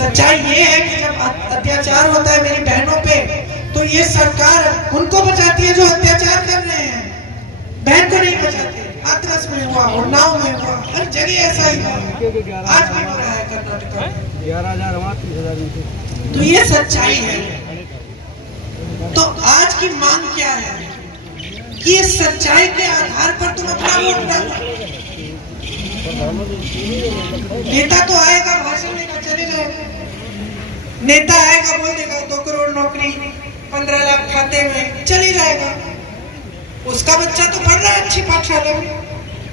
सच्चाई ये है कि जब अत्याचार होता है मेरी बहनों पे, तो ये सरकार उनको बचाती है जो अत्याचार कर रहे हैं, बहन को नहीं बचाते। हाथरस में हुआ, उन्नाव में हुआ, हर जगह ऐसा ही हुआ, आज भी हो रहा है कर्नाटक में। 11,000 तो ये सच्चाई है। तो आज की मांग क्या है कि इस सच्चाई के आधार पर तुम अपना वोट डालो। नेता तो आएगा, भाषण देगा, चले जाएगा। नेता आएगा, बोल देगा 2 करोड़ नौकरी, 15 लाख खाते में, चले जाएगा। उसका बच्चा तो पढ़ रहा है अच्छी पाठशाला में,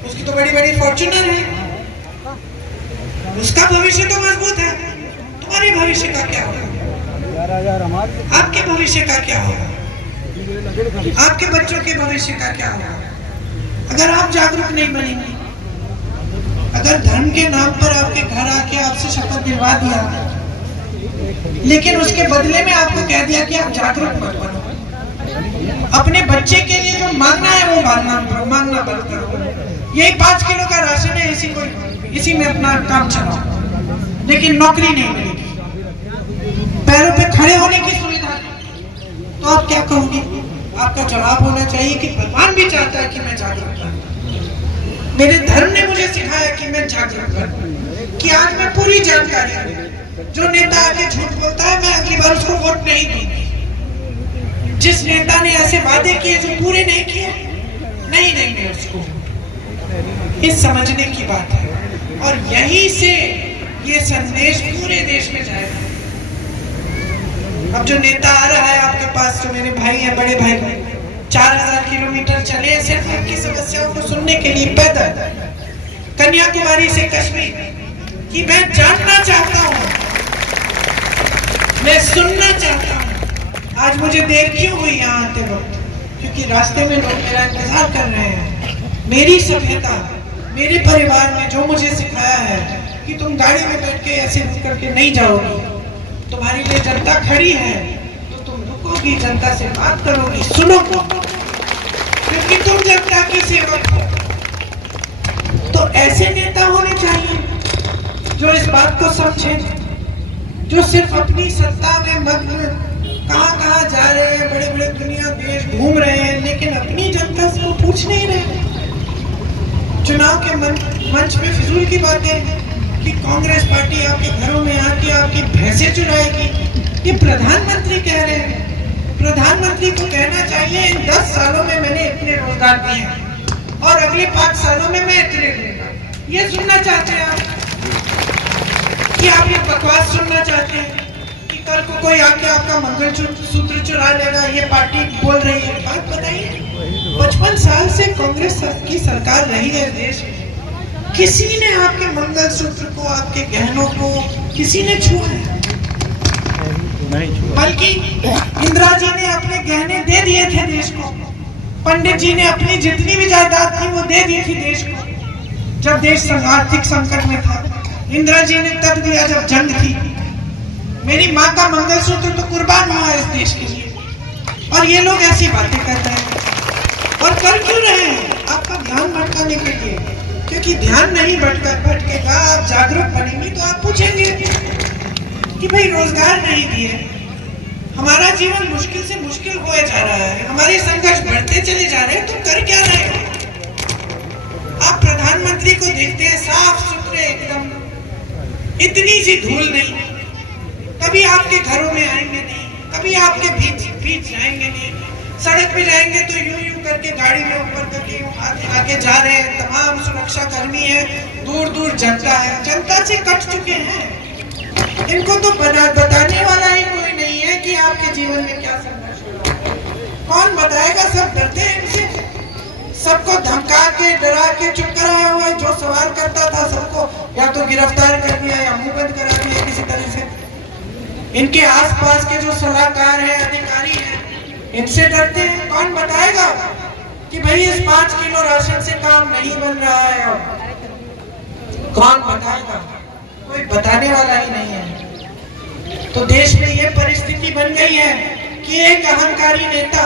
उसकी तो बड़ी बड़ी फॉर्च्यूनर है, उसका भविष्य तो मजबूत है। तुम्हारे भविष्य का क्या होगा? आपके भविष्य का क्या होगा? आपके बच्चों के भविष्य का क्या होगा? अगर आप जागरूक नहीं बनेंगे, अगर धर्म के नाम पर आपके घर आके आपसे शपथ दिलवा दिया, लेकिन उसके बदले में आपको कह दिया कि आप जागरूक मत बनो, अपने बच्चे के लिए जो मांगना है वो मांगना बंद करो। यही 5 किलो का राशन है, इसी में अपना काम चलाओ, लेकिन नौकरी नहीं मिलेगी, पैरों पे खड़े होने की सुविधा नहीं। तो आप क्या कहोगे? आपका जवाब होना चाहिए कि भगवान भी चाहता है कि मैं जागरूक बनूं, मेरे धर्म ने मुझे सिखाया कि मैं जागरूक बनूं, कि आज मैं पूरी जानकारी, जो नेता आके झूठ बोलता है मैं अगली बार उसको वोट नहीं दूंगी। जिस नेता ने ऐसे वादे किए जो पूरे नहीं किए, नहीं देंगे उसको। ये समझने की बात है, और यहीं से ये संदेश पूरे देश में जाएगा। अब जो नेता आ रहा है आपके पास, जो मेरे भाई हैं, बड़े भाई, 4000 किलोमीटर चले सिर्फ आपकी समस्याओं को सुनने के लिए, पैदल, कन्याकुमारी से कश्मीर, कि मैं जानना चाहता हूँ, मैं सुनना चाहता हूँ। आज मुझे देर क्यों हुई यहाँ आते वक्त? क्योंकि रास्ते में लोग मेरा इंतजार कर रहे हैं। मेरी सभ्यता, मेरे परिवार ने जो मुझे सिखाया है कि तुम गाड़ी में बैठ के ऐसे रुक करके नहीं जाओगी, तुम्हारे लिए जनता खड़ी है, तो तुम रुकोगी, जनता से बात करोगी, सुनोगी, क्योंकि तुम जनता के सेवक हो। तो ऐसे नेता होने चाहिए जो इस बात को समझे, जो सिर्फ अपनी सत्ता में मग्न कहाँ जा रहे हैं, बड़े बड़े दुनिया देश घूम रहे हैं, लेकिन अपनी जनता से वो पूछ नहीं रहे। चुनाव के मंच पे फिजूल की बातें कि कांग्रेस पार्टी आपके घरों में आके आपकी भैंसें चुराएगी, ये प्रधानमंत्री कह रहे हैं। प्रधानमंत्री को कहना चाहिए इन 10 सालों में मैंने इतने रोजगार दिए हैं और अगले 5 सालों में मैं इतने दूंगा। ये सुनना चाहते हैं आप, कि आप ये बकवास सुनना चाहते हैं कि कल को कोई आके आपका मंगलसूत्र चुरा लेगा? ये पार्टी बोल रही है। बात बताइए, 55 साल से कांग्रेस की सरकार रही है देश में, किसी ने आपके मंगलसूत्र को, आपके गहनों को किसी ने छुआ है? बल्कि इंदिरा जी ने अपने गहने दे दिए थे देश को, पंडित जी ने अपनी जितनी भी जायदाद थी वो दे दी थी देश को, जब देश आर्थिक संकट में था। इंदिरा जी ने तब दिया जब जंग थी। मेरी माँ का मंगलसूत्र तो कुर्बान हुआ इस देश के लिए, और ये लोग ऐसी बातें कर रहे हैं। और कर क्यों रहे हैं? आपका ध्यान भटकाने के लिए, क्योंकि ध्यान नहीं भटकेगा, आप जागरूक बनेंगे तो आप पूछेंगे कि भाई रोजगार नहीं दिए, हमारा जीवन मुश्किल से मुश्किल होए जा रहा है, हमारे संघर्ष बढ़ते चले जा रहे हैं, तो कर क्या रहे हो? आप प्रधानमंत्री को देखते हैं, साफ सुथरे एकदम, इतनी सी धूल नहीं, कभी आपके घरों में आएंगे नहीं, कभी आपके बीच जाएंगे नहीं, सड़क पे जाएंगे तो यूं करके गाड़ी में ऊपर करके आगे जा रहे हैं। तमाम सुरक्षा कर्मी है, दूर दूर जनता है, जनता से कट चुके हैं। इनको तो बताने वाला ही कोई नहीं है कि आपके जीवन में क्या संघर्ष हो रहा है। कौन बताएगा? सब डरते हैं इनसे, सबको धमका के, डरा के चुप कराया हुआ है। जो सवाल करता था सबको या तो गिरफ्तार कर दिया या मुंह बंद करा दिया किसी तरह से। इनके आसपास के जो सलाहकार हैं, अधिकारी हैं, इनसे डरते हैं। कौन बताएगा कि भाई इस 5 किलो राशन से काम नहीं बन रहा है? अब कौन बताएगा? कोई बताने वाला ही नहीं है। तो देश में ये परिस्थिति बन गई है कि एक अहंकारी नेता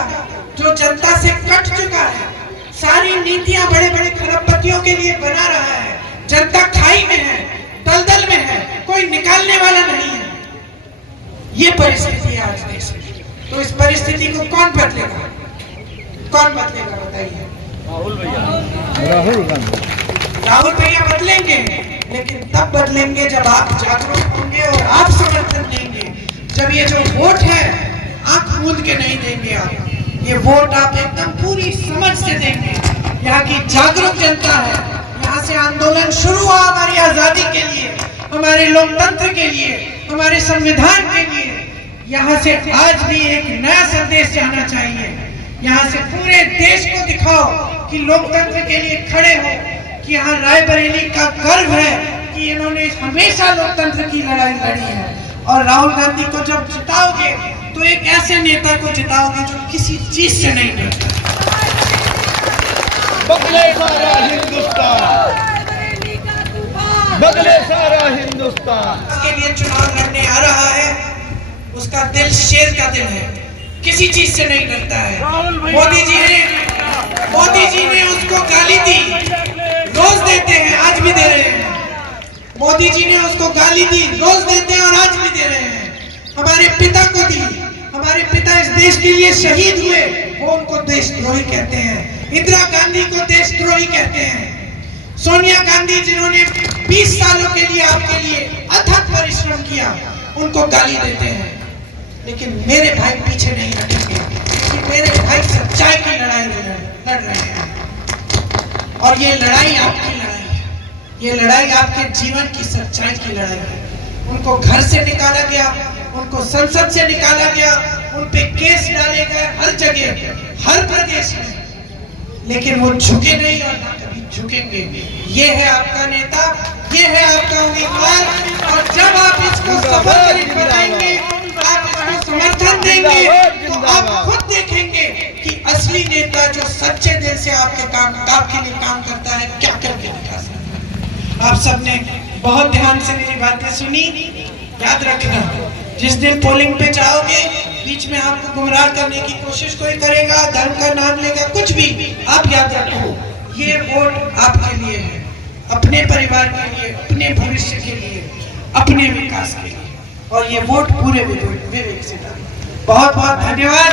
जो जनता से कट चुका है, सारी नीतियां बड़े बड़े खरबपतियों के लिए बना रहा है, जनता खाई में है, दलदल में है, कोई निकालने वाला नहीं है। ये परिस्थिति है आज देश में। तो इस परिस्थिति को कौन बदलेगा? कौन बदलेगा बताइए? राहुल भैया बदलेंगे, लेकिन तब बदलेंगे जब आप जागरूक होंगे और आप समर्थन देंगे। जब ये जो वोट है आंख मूंद के नहीं देंगे आप, ये वोट आप एकदम पूरी समझ से देंगे। यहाँ की जागरूक जनता है, यहाँ से आंदोलन शुरू हुआ हमारी आजादी के लिए, हमारे लोकतंत्र के लिए, हमारे संविधान के लिए। यहाँ से आज भी एक नया संदेश जाना चाहिए। यहाँ से पूरे देश को दिखाओ कि लोकतंत्र के लिए खड़े हो, कि यहाँ रायबरेली का गर्व है कि इन्होंने हमेशा लोकतंत्र की लड़ाई लड़ी है। और राहुल गांधी को जब जिताओगे तो एक ऐसे नेता को जिताओगे जो किसी चीज से नहीं डरता। बदले सारा हिंदुस्तान, बदले सारा हिंदुस्तान। उसके लिए चुनाव लड़ने आ रहा है, उसका दिल शेर का दिल है, किसी चीज से नहीं डरता है। मोदी जी ने उसको गाली दी, रोज देते हैं, आज भी दे रहे हैं। मोदी जी ने उसको गाली दी, रोज देते हैं और आज भी दे रहे हैं। हमारे पिता को दी, हमारे पिता इस देश के लिए शहीद हुए, वो उनको देशद्रोही कहते हैं। इंदिरा गांधी को देशद्रोही कहते हैं। सोनिया गांधी जिन्होंने 20 सालों के लिए आपके लिए अथक परिश्रम किया, उनको गाली देते हैं। लेकिन मेरे भाई पीछे नहीं हटेंगे, कि मेरे भाई सच्चाई की लड़ाई लड़ रहे हैं। और ये लड़ाई आपकी लड़ाई है, ये लड़ाई आपके जीवन की सच्चाई की लड़ाई है। उनको घर से निकाला गया, उनको संसद से निकाला गया, उन पे केस डाले गए हर जगह, हर प्रदेश में, लेकिन वो झुके नहीं और ना कभी झुकेंगे। ये है आपका नेता, ये है आपका उम्मीदवार। और जब आप इसको सफल बनाएंगे, आप इसको समर्थन देंगे, तो आप खुद देखेंगे कि असली नेता जो सच्चे दिल से आपके लिए काम करता है, क्या करके दिखा सकता है। आप सबने बहुत ध्यान से मेरी बातें सुनी। याद रखना, जिस दिन पोलिंग पे जाओगे, बीच में आपको गुमराह करने की कोशिश कोई करेगा, धर्म का नाम लेगा, कुछ भी, आप याद रखो, ये वोट आपके लिए है, अपने परिवार के लिए, अपने भविष्य के लिए, अपने विकास के लिए। और ये वोट पूरे विवेक से डालें। बहुत बहुत धन्यवाद।